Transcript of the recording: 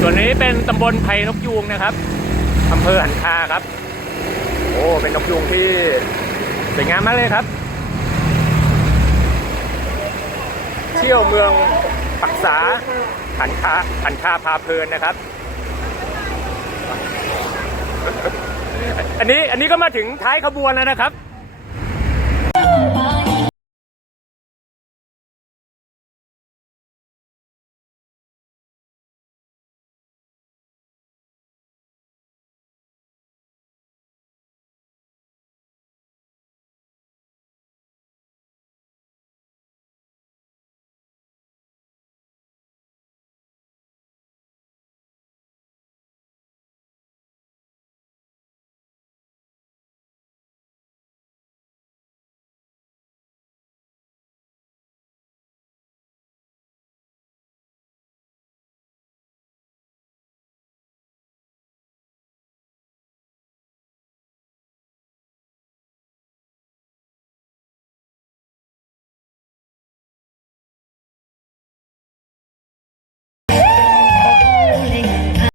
ส่วนนี้เป็นตำบลไผ่นกยูงนะครับอำเภอหันคาครับ โอ้เป็นนกยูงที่สวยงามมากเลยครับ เที่ยวเมืองปักษาหันคาหันคาพาเพลินนะครับ อันนี้อันนี้ก็มาถึงท้ายขบวนแล้วนะครับ